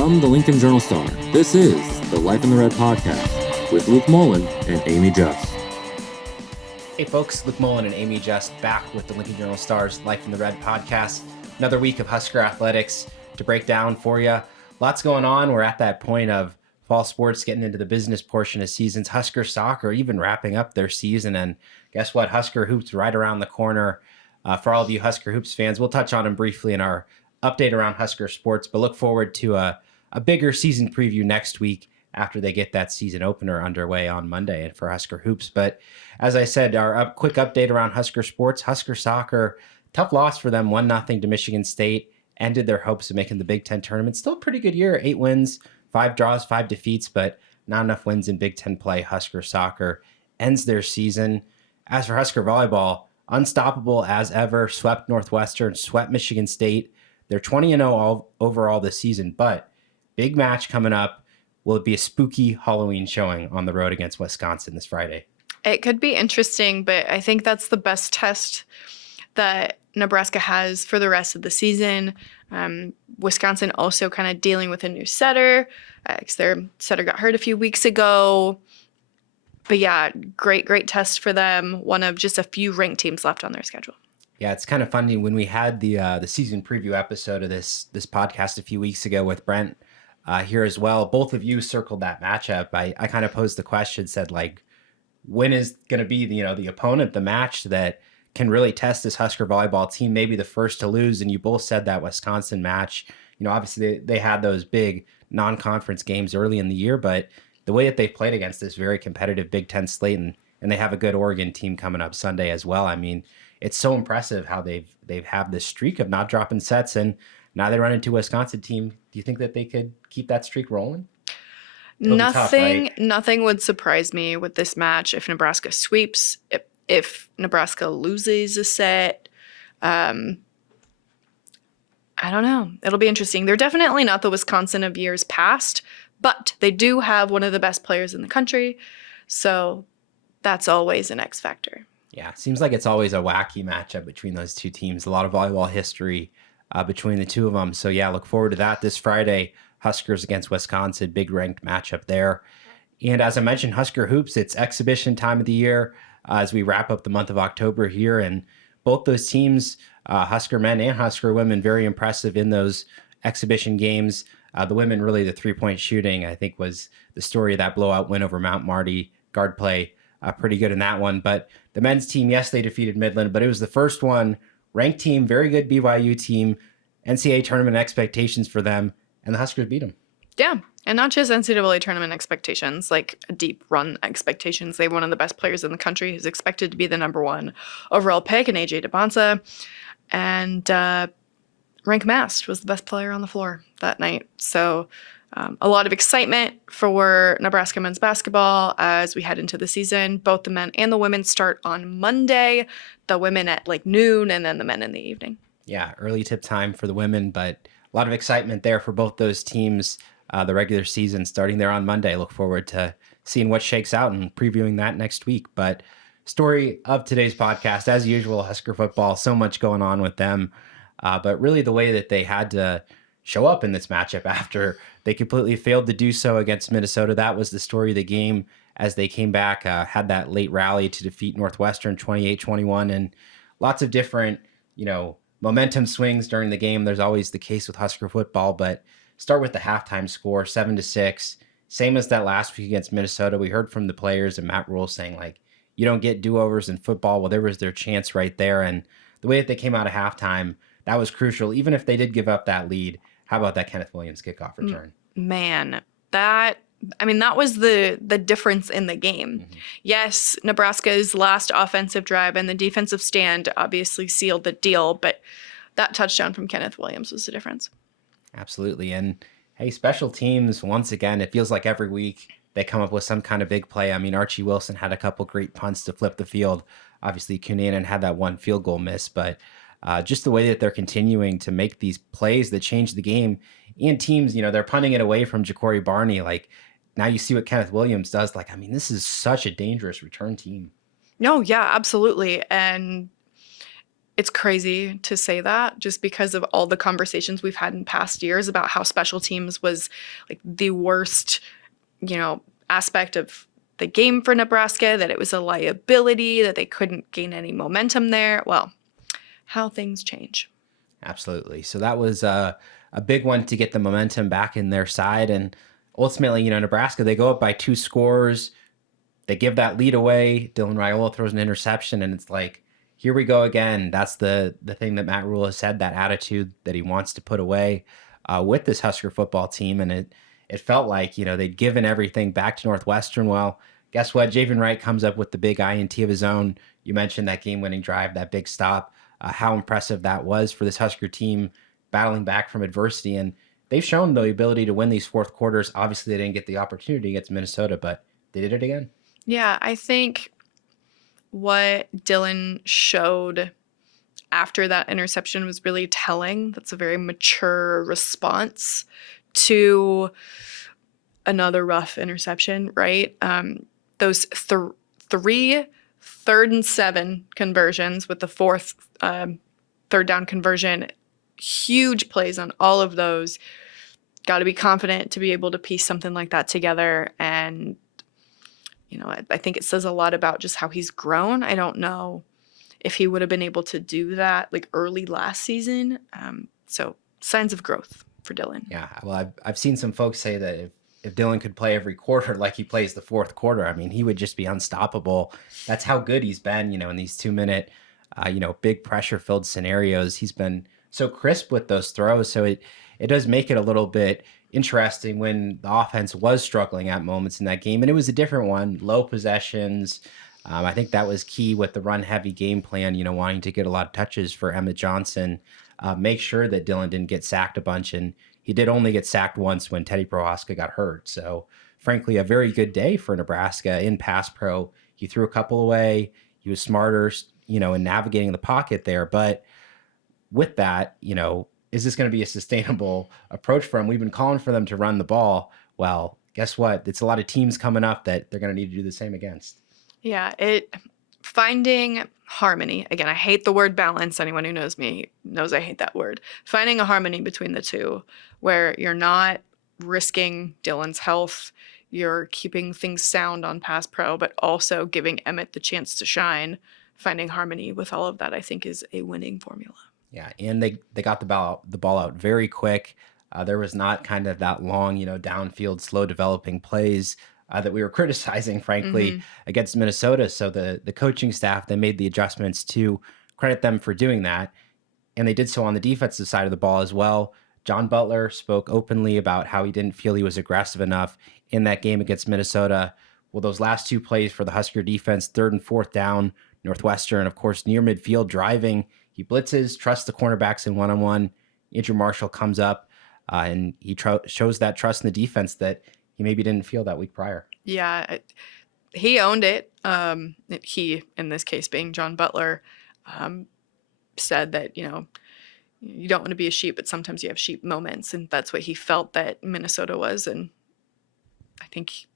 From the Lincoln Journal-Star, this is the Life in the Red podcast with Luke Mullen and Amy Just. Hey folks, Luke Mullen and Amy Just back with the Lincoln Journal-Star's Life in the Red podcast. Another week of Husker athletics to break down for you. Lots going on. We're at that point of fall sports getting into the business portion of seasons. Husker soccer even wrapping up their season. And guess what? Husker hoops right around the corner. For all of you Husker hoops fans, we'll touch on them briefly in our update around Husker sports, but look forward to a bigger season preview next week after they get that season opener underway on Monday for Husker hoops. But as I said, our quick update around Husker sports, Husker soccer, tough loss for them, 1-0 to Michigan State, ended their hopes of making the Big Ten tournament. Still a pretty good year, 8 wins, 5 draws, 5 defeats, but not enough wins in Big Ten play. Husker soccer ends their season. As for Husker volleyball, unstoppable as ever, swept Northwestern, swept Michigan State. They're 20-0 overall this season, but big match coming up. Will it be a spooky Halloween showing on the road against Wisconsin this Friday? It could be interesting, but I think that's the best test that Nebraska has for the rest of the season. Wisconsin also kind of dealing with a new setter because their setter got hurt a few weeks ago. But yeah, great test for them. One of just a few ranked teams left on their schedule. Yeah, it's kind of funny when we had the season preview episode of this podcast a few weeks ago with Brent here as well. Both of you circled that matchup. I kind of posed the question, said like, when is going to be the opponent, the match that can really test this Husker volleyball team, maybe the first to lose? And you both said that Wisconsin match. Obviously they had those big non-conference games early in the year, but the way that they've played against this very competitive Big Ten slate, and they have a good Oregon team coming up Sunday as well. I mean, it's so impressive how they've had this streak of not dropping sets, and now they run into a Wisconsin team. Do you think that they could keep that streak rolling? Nothing would surprise me with this match if Nebraska sweeps, if Nebraska loses a set. I don't know. It'll be interesting. They're definitely not the Wisconsin of years past, but they do have one of the best players in the country. So that's always an X factor. Yeah, seems like it's always a wacky matchup between those two teams. A lot of volleyball history between the two of them. So yeah, look forward to that this Friday. Huskers against Wisconsin, big ranked matchup there. And as I mentioned, Husker hoops, it's exhibition time of the year as we wrap up the month of October here. And both those teams, Husker men and Husker women, very impressive in those exhibition games. The women, really the three-point shooting, I think, was the story of that blowout win over Mount Marty. Guard play pretty good in that one. But the men's team, yes, they defeated Midland, but it was the first one. Ranked team, very good BYU team, NCAA tournament expectations for them, and the Huskers beat them. Yeah, and not just NCAA tournament expectations, like deep run expectations. They have one of the best players in the country who's expected to be the number 1 overall pick in AJ DeBonsa. And Rank Mast was the best player on the floor that night. So a lot of excitement for Nebraska men's basketball as we head into the season. Both the men and the women start on Monday, the women at like noon and then the men in the evening. Yeah, early tip time for the women, but a lot of excitement there for both those teams. The regular season starting there on Monday. Look forward to seeing what shakes out and previewing that next week. But story of today's podcast, as usual, Husker football, so much going on with them. But really the way that they had to show up in this matchup after they completely failed to do so against Minnesota. That was the story of the game as they came back, had that late rally to defeat Northwestern 28-21, and lots of different, momentum swings during the game. There's always the case with Husker football, but start with the halftime score, 7-6. Same as that last week against Minnesota. We heard from the players and Matt Rule saying, you don't get do-overs in football. Well, there was their chance right there. And the way that they came out of halftime, that was crucial. Even if they did give up that lead, how about that Kenneth Williams kickoff return? Man, that was the difference in the game. Mm-hmm. Yes, Nebraska's last offensive drive and the defensive stand obviously sealed the deal, but that touchdown from Kenneth Williams was the difference. Absolutely. And hey, special teams, once again, it feels like every week they come up with some kind of big play. I mean, Archie Wilson had a couple great punts to flip the field. Obviously, Cunanan had that one field goal miss, but just the way that they're continuing to make these plays that change the game. And teams, they're punting it away from Ja'Cory Barney. Now you see what Kenneth Williams does. This is such a dangerous return team. No, yeah, absolutely. And it's crazy to say that just because of all the conversations we've had in past years about how special teams was like the worst, aspect of the game for Nebraska, that it was a liability, that they couldn't gain any momentum there. Well, how things change. Absolutely. So that was a big one to get the momentum back in their side. And ultimately, Nebraska, they go up by 2 scores. They give that lead away. Dylan Raiola throws an interception, and it's like, here we go again. That's the thing that Matt Rule has said, that attitude that he wants to put away with this Husker football team. And it felt like, they'd given everything back to Northwestern. Well, guess what? Javen Wright comes up with the big INT of his own. You mentioned that game-winning drive, that big stop, how impressive that was for this Husker team battling back from adversity. And they've shown the ability to win these fourth quarters. Obviously, they didn't get the opportunity against Minnesota, but they did it again. Yeah, I think what Dylan showed after that interception was really telling. That's a very mature response to another rough interception, right? Those 3 3rd and 7 conversions with the 4th third down conversion, huge plays on all of those. Got to be confident to be able to piece something like that together. And, I think it says a lot about just how he's grown. I don't know if he would have been able to do that like early last season. So signs of growth for Dylan. Yeah, well, I've seen some folks say that if Dylan could play every quarter like he plays the fourth quarter, I mean, he would just be unstoppable. That's how good he's been, in these 2-minute, big pressure-filled scenarios. He's been so crisp with those throws. So it does make it a little bit interesting when the offense was struggling at moments in that game. And it was a different one, low possessions. I think that was key with the run-heavy game plan, wanting to get a lot of touches for Emmett Johnson, make sure that Dylan didn't get sacked a bunch. And he did only get sacked once when Teddy Prohaska got hurt. So, frankly, a very good day for Nebraska in pass pro. He threw a couple away. He was smarter, in navigating the pocket there. But with that, is this going to be a sustainable approach for him? We've been calling for them to run the ball. Well, guess what? It's a lot of teams coming up that they're going to need to do the same against. Yeah, finding harmony. Again, I hate the word balance. Anyone who knows me knows I hate that word. Finding a harmony between the two where you're not risking Dylan's health, you're keeping things sound on pass pro, but also giving Emmett the chance to shine. Finding harmony with all of that, I think, is a winning formula. Yeah, and they got the ball out very quick. There was not kind of that long, downfield, slow developing plays that we were criticizing, frankly, against Minnesota. So the coaching staff, they made the adjustments to credit them for doing that. And they did so on the defensive side of the ball as well. John Butler spoke openly about how he didn't feel he was aggressive enough in that game against Minnesota. Well, those last 2 plays for the Husker defense, 3rd and 4th down, Northwestern, of course, near midfield driving. He blitzes, trusts the cornerbacks in one-on-one. Andrew Marshall comes up and he shows that trust in the defense that he maybe didn't feel that week prior. Yeah, he owned it. He, in this case being John Butler, said that, you don't want to be a sheep, but sometimes you have sheep moments. And that's what he felt that Minnesota was. And I think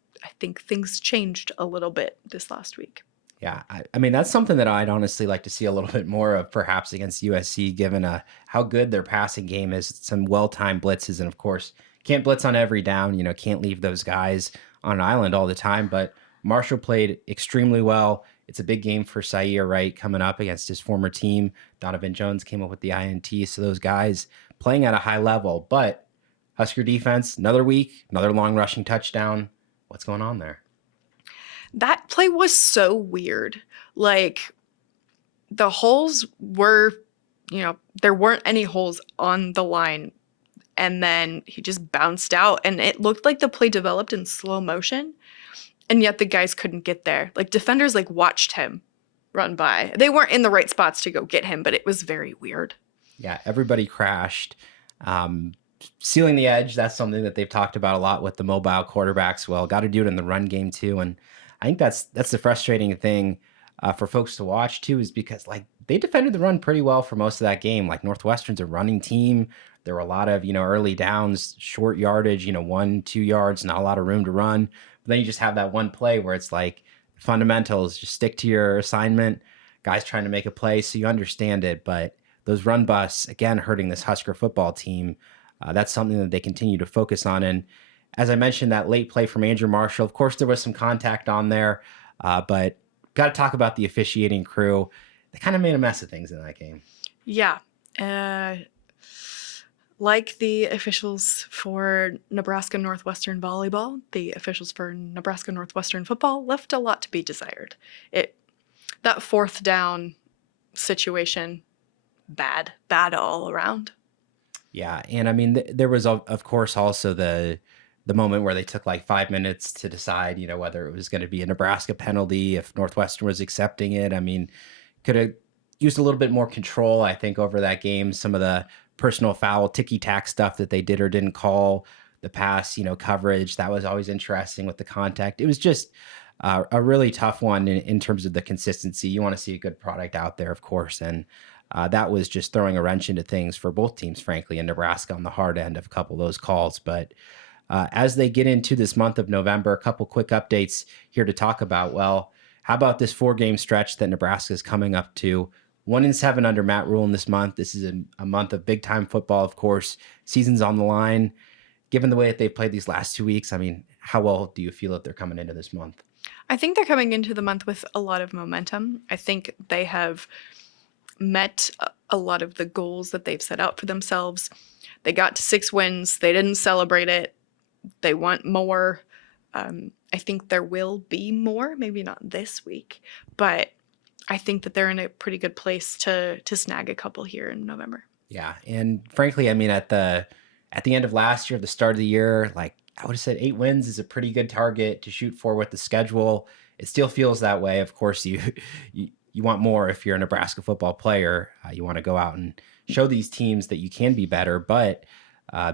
things changed a little bit this last week. Yeah, I mean, that's something that I'd honestly like to see a little bit more of, perhaps against USC, given how good their passing game is. Some well-timed blitzes, and of course, can't blitz on every down. Can't leave those guys on an island all the time. But Marshall played extremely well. It's a big game for Sayer Wright coming up against his former team. Donovan Jones came up with the INT. So those guys playing at a high level. But Husker defense, another week, another long rushing touchdown. What's going on there? That play was so weird. Like, the holes were, there weren't any holes on the line. And then he just bounced out. And it looked like the play developed in slow motion. And yet the guys couldn't get there. Like, defenders, watched him run by. They weren't in the right spots to go get him, but it was very weird. Yeah, everybody crashed. Sealing the edge, that's something that they've talked about a lot with the mobile quarterbacks. Well, got to do it in the run game, too. And I think that's the frustrating thing for folks to watch too, is because they defended the run pretty well for most of that game. Northwestern's a running team. There were a lot of early downs, short yardage, 1-2 yards, not a lot of room to run. But then you just have that one play where it's fundamentals, just stick to your assignment, guys trying to make a play, so you understand it. But those run busts, again, hurting this Husker football team, that's something that they continue to focus on. And as I mentioned, that late play from Andrew Marshall, of course, there was some contact on there, but got to talk about the officiating crew. They kind of made a mess of things in that game. Yeah. Like the officials for Nebraska Northwestern volleyball, the officials for Nebraska Northwestern football left a lot to be desired. That fourth down situation, bad all around. Yeah, and I mean, there was of course also the moment where they took like 5 minutes to decide, whether it was going to be a Nebraska penalty, if Northwestern was accepting it. I mean, could have used a little bit more control, I think, over that game. Some of the personal foul, ticky-tack stuff that they did or didn't call, the pass, coverage, that was always interesting with the contact. It was just a really tough one in terms of the consistency. You want to see a good product out there, of course, and that was just throwing a wrench into things for both teams, frankly, in Nebraska on the hard end of a couple of those calls. But as they get into this month of November, a couple quick updates here to talk about. Well, how about this 4-game stretch that Nebraska is coming up to? 1-7 under Matt Rule in this month. This is a month of big-time football, of course. Season's on the line. Given the way that they've played these last 2 weeks, I mean, how well do you feel that they're coming into this month? I think they're coming into the month with a lot of momentum. I think they have met a lot of the goals that they've set out for themselves. They got to 6 wins. They didn't celebrate it. They want more. I think there will be more, maybe not this week, but I think that they're in a pretty good place to snag a couple here in November. Yeah, and frankly, I mean, at the end of last year, the start of the year, like I would have said 8 wins is a pretty good target to shoot for with the schedule. It still feels that way. Of course, you want more if you're a Nebraska football player. You want to go out and show these teams that you can be better, but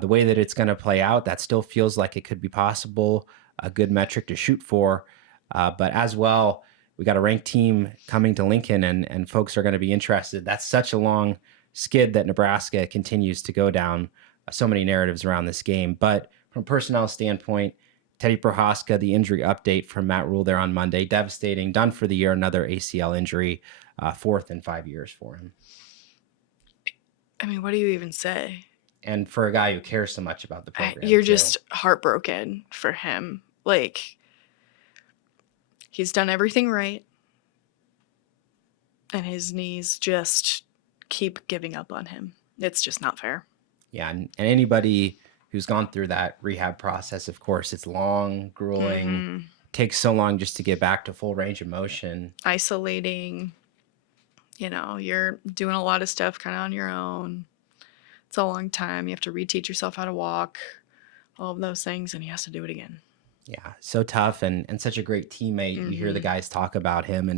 the way that it's going to play out, that still feels like it could be possible, a good metric to shoot for. But as well, we got a ranked team coming to Lincoln, and folks are going to be interested. That's such a long skid that Nebraska continues to go down. So many narratives around this game. But from a personnel standpoint, Teddy Prohaska, the injury update from Matt Rule there on Monday, devastating, done for the year, another ACL injury, 4th in 5 years for him. I mean, what do you even say? And for a guy who cares so much about the program. You're just heartbroken for him. Like, he's done everything right, and his knees just keep giving up on him. It's just not fair. Yeah, and anybody who's gone through that rehab process, of course, it's long, grueling, takes so long just to get back to full range of motion. Isolating, you're doing a lot of stuff kind of on your own. It's a long time. You have to reteach yourself how to walk, all of those things, and he has to do it again. Yeah, so tough and such a great teammate. You hear the guys talk about him,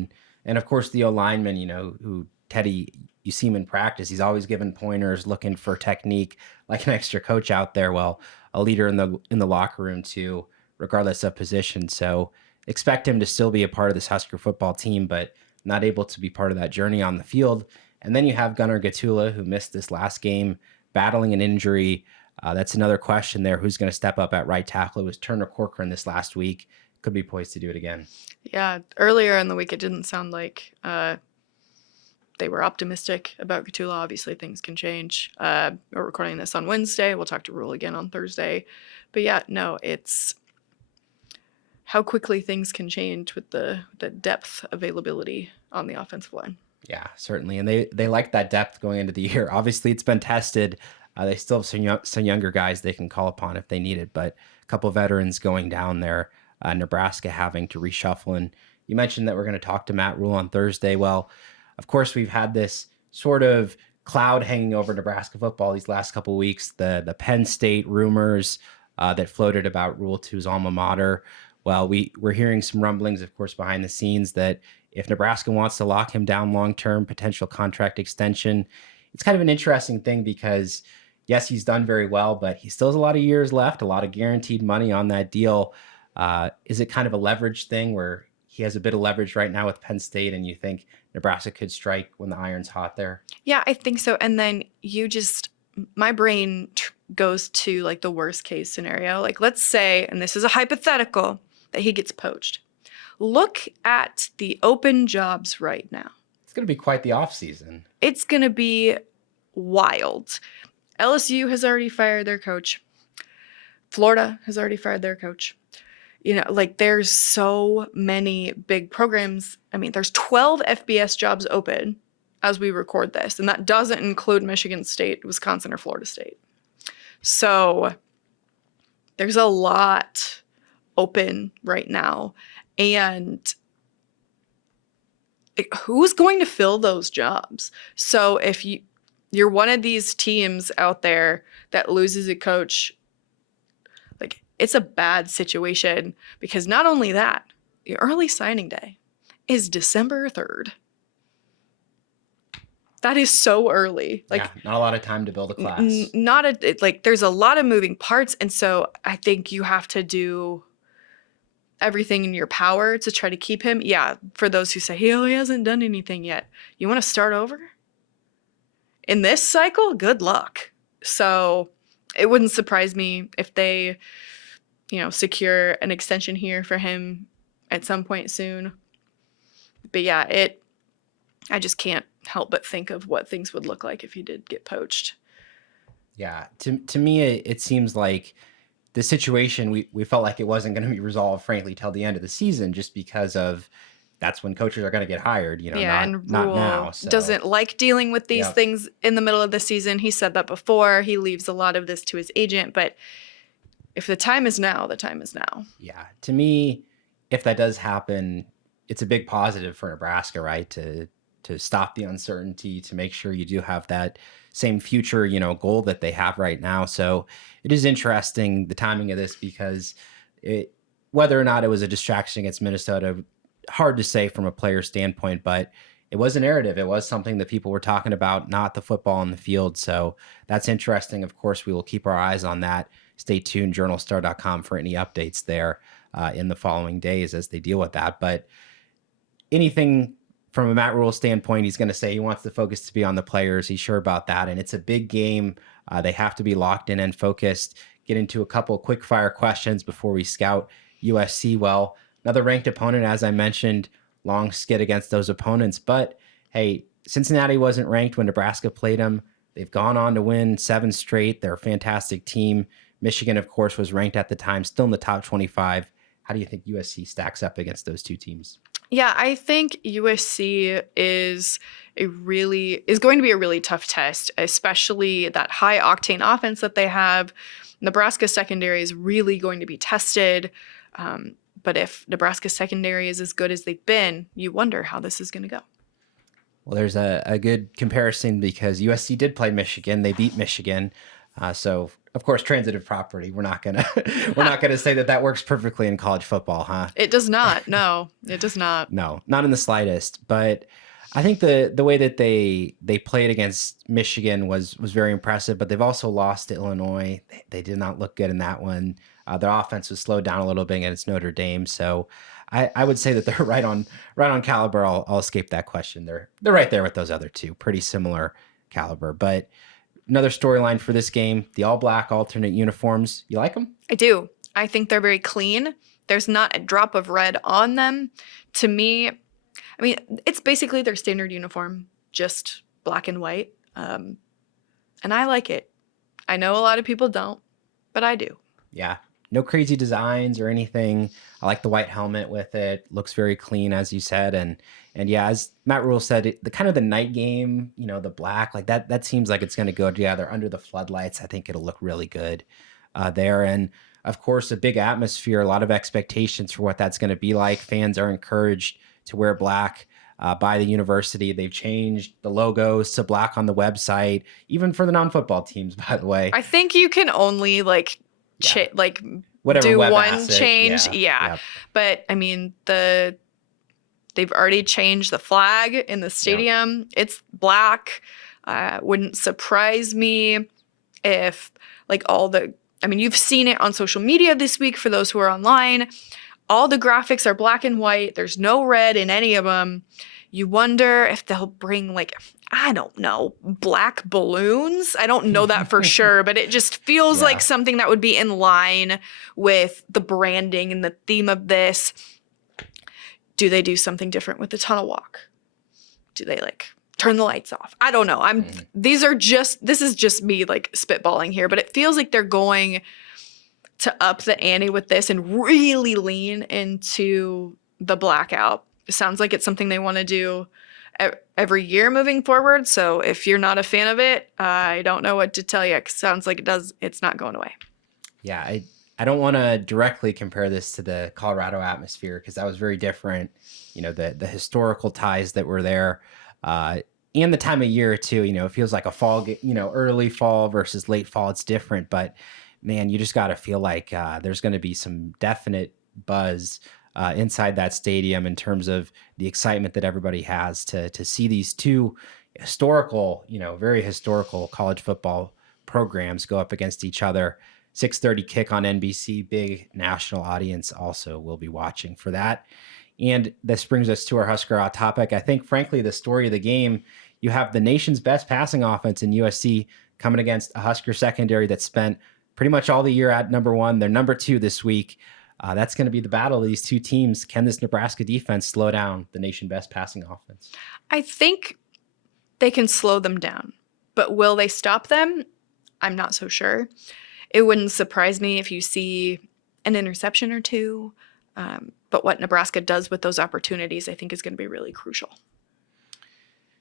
and of course the O-lineman, who Teddy, you see him in practice. He's always giving pointers, looking for technique, like an extra coach out there. Well, a leader in the locker room too, regardless of position. So expect him to still be a part of this Husker football team, but not able to be part of that journey on the field. And then you have Gunnar Gatula, who missed this last game, battling an injury. That's another question there. Who's going to step up at right tackle? It was Turner Corcoran this last week. Could be poised to do it again. Yeah, earlier in the week, it didn't sound like they were optimistic about Gatula. Obviously, things can change. We're recording this on Wednesday. We'll talk to Rule again on Thursday. But yeah, no, it's how quickly things can change with the depth availability on the offensive line. Yeah, certainly. And they like that depth going into the year. Obviously, it's been tested. They still have some younger guys they can call upon if they need it, but a couple of veterans going down there, Nebraska having to reshuffle. And you mentioned that we're going to talk to Matt Rule on Thursday. Well, of course, we've had this sort of cloud hanging over Nebraska football these last couple of weeks, the Penn State rumors that floated about Rule 2's alma mater. Well, we're hearing some rumblings, of course, behind the scenes that if Nebraska wants to lock him down long-term, potential contract extension, it's kind of an interesting thing because, yes, he's done very well, but he still has a lot of years left, a lot of guaranteed money on that deal. Is it kind of a leverage thing where he has a bit of leverage right now with Penn State and you think Nebraska could strike when the iron's hot there? Yeah, I think so. And then my brain goes to like the worst case scenario. Like, let's say, and this is a hypothetical, that he gets poached. Look at the open jobs right now. It's going to be quite the offseason. It's going to be wild. LSU has already fired their coach. Florida has already fired their coach. Like there's so many big programs. I mean, there's 12 FBS jobs open as we record this, and that doesn't include Michigan State, Wisconsin, or Florida State. So there's a lot open right now. And who's going to fill those jobs? So if you're one of these teams out there that loses a coach, like it's a bad situation, because not only that, the early signing day is December 3rd. That is so early. Like, not a lot of time to build a class. There's a lot of moving parts. And so I think you have to do everything in your power to try to keep him. Yeah. For those who say, he hasn't done anything yet. You want to start over? In this cycle, good luck. So it wouldn't surprise me if they, secure an extension here for him at some point soon. But yeah, I just can't help but think of what things would look like if he did get poached. Yeah. To me, it seems like the situation, we felt like it wasn't going to be resolved, frankly, till the end of the season, just because of that's when coaches are going to get hired, and not Rule now. So. Doesn't like dealing with these things in the middle of the season. He said that before. He leaves a lot of this to his agent, but if the time is now, the time is now. Yeah. To me, if that does happen, it's a big positive for Nebraska, right? To stop the uncertainty, to make sure you do have that same future, goal that they have right now. So it is interesting, the timing of this, because whether or not it was a distraction against Minnesota, hard to say from a player standpoint, but it was a narrative. It was something that people were talking about, not the football on the field. So that's interesting. Of course, we will keep our eyes on that. Stay tuned, journalstar.com, for any updates there in the following days as they deal with that. But anything from a Matt Rule standpoint, he's going to say he wants the focus to be on the players. He's sure about that. And it's a big game. They have to be locked in and focused. Get into a couple of quick fire questions before we scout USC. Well, another ranked opponent, as I mentioned, long skid against those opponents. But hey, Cincinnati wasn't ranked when Nebraska played them. They've gone on to win 7 straight. They're a fantastic team. Michigan, of course, was ranked at the time, still in the top 25. How do you think USC stacks up against those two teams? Yeah, I think USC is going to be a really tough test, especially that high octane offense that they have. Nebraska secondary is really going to be tested. But if Nebraska secondary is as good as they've been, you wonder how this is going to go. Well, there's a good comparison because USC did play Michigan. They beat Michigan. So of course, transitive property. We're not gonna say that works perfectly in college football, huh? It does not. No, it does not. No, not in the slightest. But I think the way that they played against Michigan was very impressive. But they've also lost to Illinois. They did not look good in that one. Their offense was slowed down a little bit against Notre Dame. So I would say that they're right on caliber. I'll escape that question. They're right there with those other two, pretty similar caliber. But another storyline for this game, the all-black alternate uniforms. You like them? I do. I think they're very clean. There's not a drop of red on them. To me, I mean, it's basically their standard uniform, just black and white. And I like it. I know a lot of people don't, but I do. Yeah. No crazy designs or anything. I like the white helmet with it. Looks very clean, as you said. And yeah, as Matt Rule said, the kind of the night game, the black, like that seems like it's going to go together under the floodlights. I think it'll look really good there. And of course, a big atmosphere, a lot of expectations for what that's going to be like. Fans are encouraged to wear black by the university. They've changed the logos to black on the website, even for the non-football teams, by the way. I think you can only whatever do web one asset, change. Yeah. Yep. But I mean, they've already changed the flag in the stadium. Yep. It's black. Wouldn't surprise me if you've seen it on social media this week for those who are online. All the graphics are black and white. There's no red in any of them. You wonder if they'll bring I don't know, black balloons. I don't know that for sure, but it just feels like something that would be in line with the branding and the theme of this. Do they do something different with the tunnel walk? Do they like turn the lights off? I don't know. This is just me like spitballing here, but it feels like they're going to up the ante with this and really lean into the blackout. It sounds like it's something they want to do every year moving forward. So if you're not a fan of it, I don't know what to tell you. It sounds like it's not going away. Yeah, I don't want to directly compare this to the Colorado atmosphere because that was very different. The historical ties that were there, and the time of year too. It feels like a fall, early fall versus late fall. It's different, but man, you just got to feel like there's going to be some definite buzz inside that stadium in terms of the excitement that everybody has to see these two historical, very historical college football programs go up against each other. 6:30 kick on NBC, big national audience also will be watching for that. And this brings us to our Husker Hot topic. I think, frankly, the story of the game, you have the nation's best passing offense in USC coming against a Husker secondary that spent pretty much all the year at number one. They're number two this week. That's going to be the battle of these two teams. Can this Nebraska defense slow down the nation's best passing offense? I think they can slow them down, but will they stop them? I'm not so sure. It wouldn't surprise me if you see an interception or two. But what Nebraska does with those opportunities, I think, is going to be really crucial.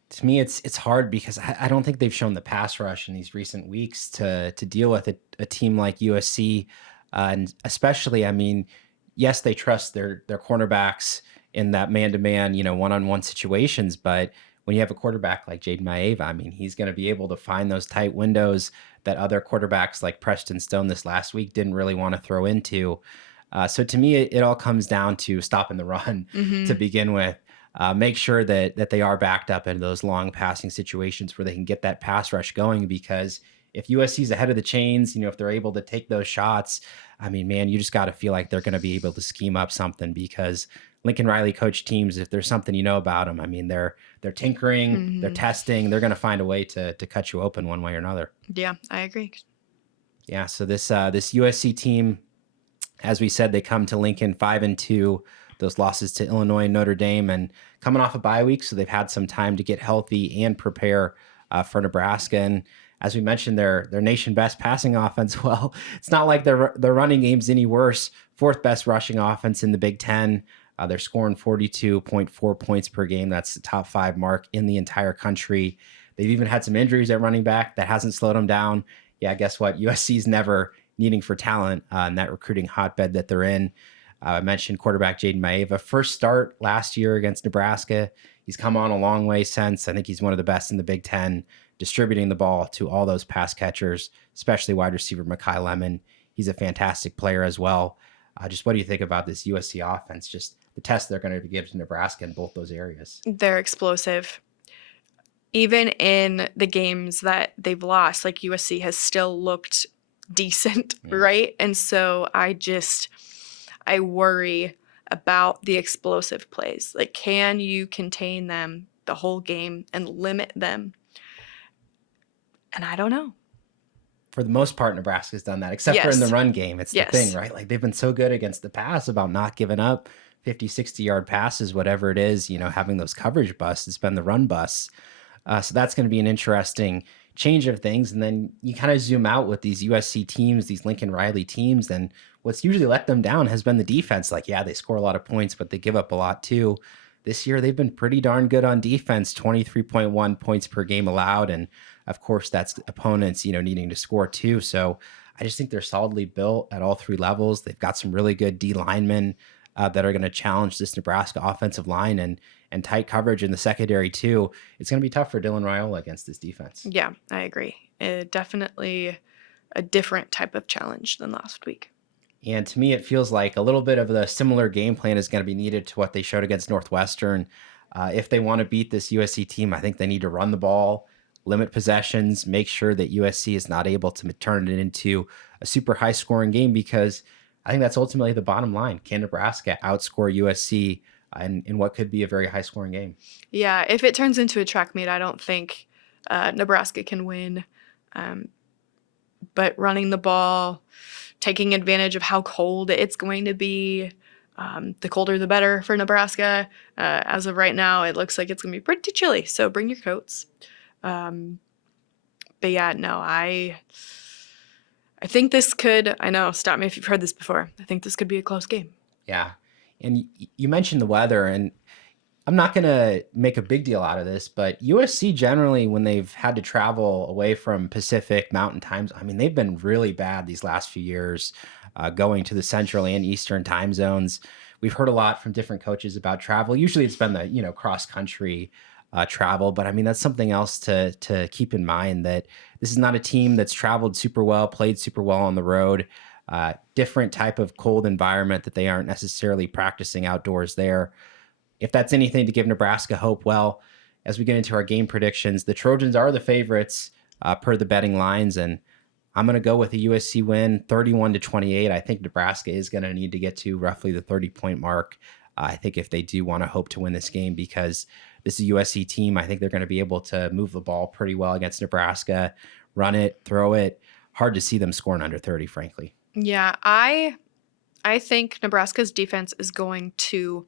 To me, it's hard because I don't think they've shown the pass rush in these recent weeks to deal with a team like USC. And especially, yes, they trust their cornerbacks in that man-to-man, one-on-one situations. But when you have a quarterback like Jaden Maeva, he's going to be able to find those tight windows that other quarterbacks like Preston Stone this last week didn't really want to throw into. So to me, it all comes down to stopping the run to begin with. Make sure that they are backed up in those long passing situations where they can get that pass rush going, because if USC's ahead of the chains, if they're able to take those shots, man, you just got to feel like they're going to be able to scheme up something, because Lincoln Riley coach teams, if there's something about them, they're tinkering, they're testing, they're going to find a way to cut you open one way or another. Yeah, I agree. Yeah, so this USC team, as we said, they come to Lincoln 5-2. Those losses to Illinois and Notre Dame, and coming off a bye week, so they've had some time to get healthy and prepare for Nebraska. And as we mentioned, their nation best passing offense. Well, it's not like their running game's any worse. Fourth best rushing offense in the Big Ten. They're scoring 42.4 points per game. That's the top 5 mark in the entire country. They've even had some injuries at running back that hasn't slowed them down. Yeah, guess what? USC's never needing for talent in that recruiting hotbed that they're in. I mentioned quarterback Jaden Maeva. First start last year against Nebraska. He's come on a long way since. I think he's one of the best in the Big Ten, distributing the ball to all those pass catchers, especially wide receiver Mekhi Lemon. He's a fantastic player as well. Just what do you think about this USC offense? Just the test they're going to give to Nebraska in both those areas. They're explosive. Even in the games that they've lost, like USC has still looked decent, right? And so I worry about the explosive plays. Like, can you contain them the whole game and limit them? And I don't know. For the most part, Nebraska's done that, except for in the run game. It's the thing, right? Like, they've been so good against the pass about not giving up 50, 60-yard passes, whatever it is, having those coverage busts. It's been the run busts. So that's going to be an interesting change of things. And then you kind of zoom out with these USC teams, these Lincoln Riley teams, and what's usually let them down has been the defense. Like, yeah, they score a lot of points, but they give up a lot too. This year, they've been pretty darn good on defense, 23.1 points per game allowed. And of course, that's opponents, needing to score too. So I just think they're solidly built at all 3 levels. They've got some really good D linemen that are going to challenge this Nebraska offensive line, and tight coverage in the secondary too. It's going to be tough for Dylan Raiola against this defense. Yeah, I agree. Definitely a different type of challenge than last week. And to me, it feels like a little bit of the similar game plan is going to be needed to what they showed against Northwestern. If they want to beat this USC team, I think they need to run the ball, limit possessions, make sure that USC is not able to turn it into a super high-scoring game, because I think that's ultimately the bottom line. Can Nebraska outscore USC in what could be a very high-scoring game? Yeah, if it turns into a track meet, I don't think Nebraska can win. But running the ball, taking advantage of how cold it's going to be, The colder, the better for Nebraska. As of right now, it looks like it's going to be pretty chilly, so bring your coats. But yeah, no, I think this could, I know, stop me if you've heard this before. I think this could be a close game. Yeah. And you mentioned the weather, and I'm not going to make a big deal out of this, but USC generally, when they've had to travel away from Pacific Mountain times, I mean, they've been really bad these last few years, going to the Central and Eastern time zones. We've heard a lot from different coaches about travel. Usually it's been the, cross country travel, but I mean, that's something else to keep in mind, that this is not a team that's traveled super well, played super well on the road, different type of cold environment that they aren't necessarily practicing outdoors there. If that's anything to give Nebraska hope, well, as we get into our game predictions, the Trojans are the favorites per the betting lines, and I'm going to go with a USC win, 31-28. I think Nebraska is going to need to get to roughly the 30-point mark. I think if they do want to hope to win this game, because this is a USC team, I think they're going to be able to move the ball pretty well against Nebraska, run it, throw it. Hard to see them scoring under 30, frankly. Yeah, I think Nebraska's defense is going to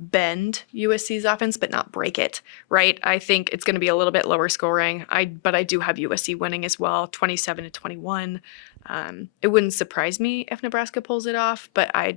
bend USC's offense, but not break it, right? I think it's going to be a little bit lower scoring. But I do have USC winning as well, 27-21. It wouldn't surprise me if Nebraska pulls it off, but I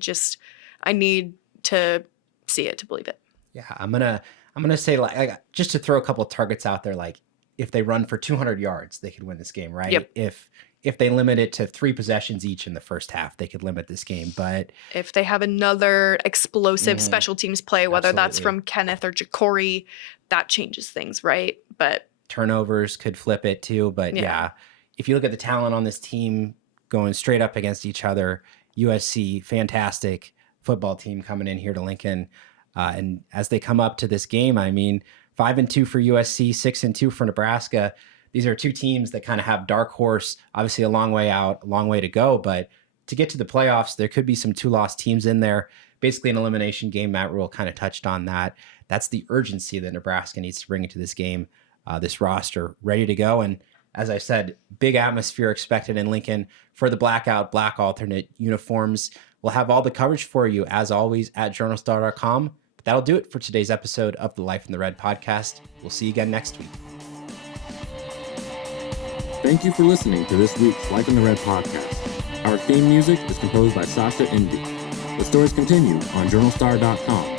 need to see it to believe it. Yeah, I'm gonna say, like just to throw a couple of targets out there, like if they run for 200 yards, they could win this game, right? Yep. If they limit it to 3 possessions each in the first half, they could limit this game. But if they have another explosive special teams play, whether that's from Kenneth or Ja'Cory, that changes things, right? But turnovers could flip it too. But yeah, if you look at the talent on this team going straight up against each other, USC, fantastic football team coming in here to Lincoln. And as they come up to this game, I mean, 5-2 for USC, 6-2 for Nebraska. These are two teams that kind of have dark horse, obviously a long way out, a long way to go. But to get to the playoffs, there could be some 2-loss teams in there. Basically an elimination game. Matt Rule kind of touched on that. That's the urgency that Nebraska needs to bring into this game. This roster ready to go. And as I said, big atmosphere expected in Lincoln for the blackout, black alternate uniforms. We'll have all the coverage for you, as always, at journalstar.com. But that'll do it for today's episode of the Life in the Red podcast. We'll see you again next week. Thank you for listening to this week's Life in the Red podcast. Our theme music is composed by Sasha Indy. The stories continue on journalstar.com.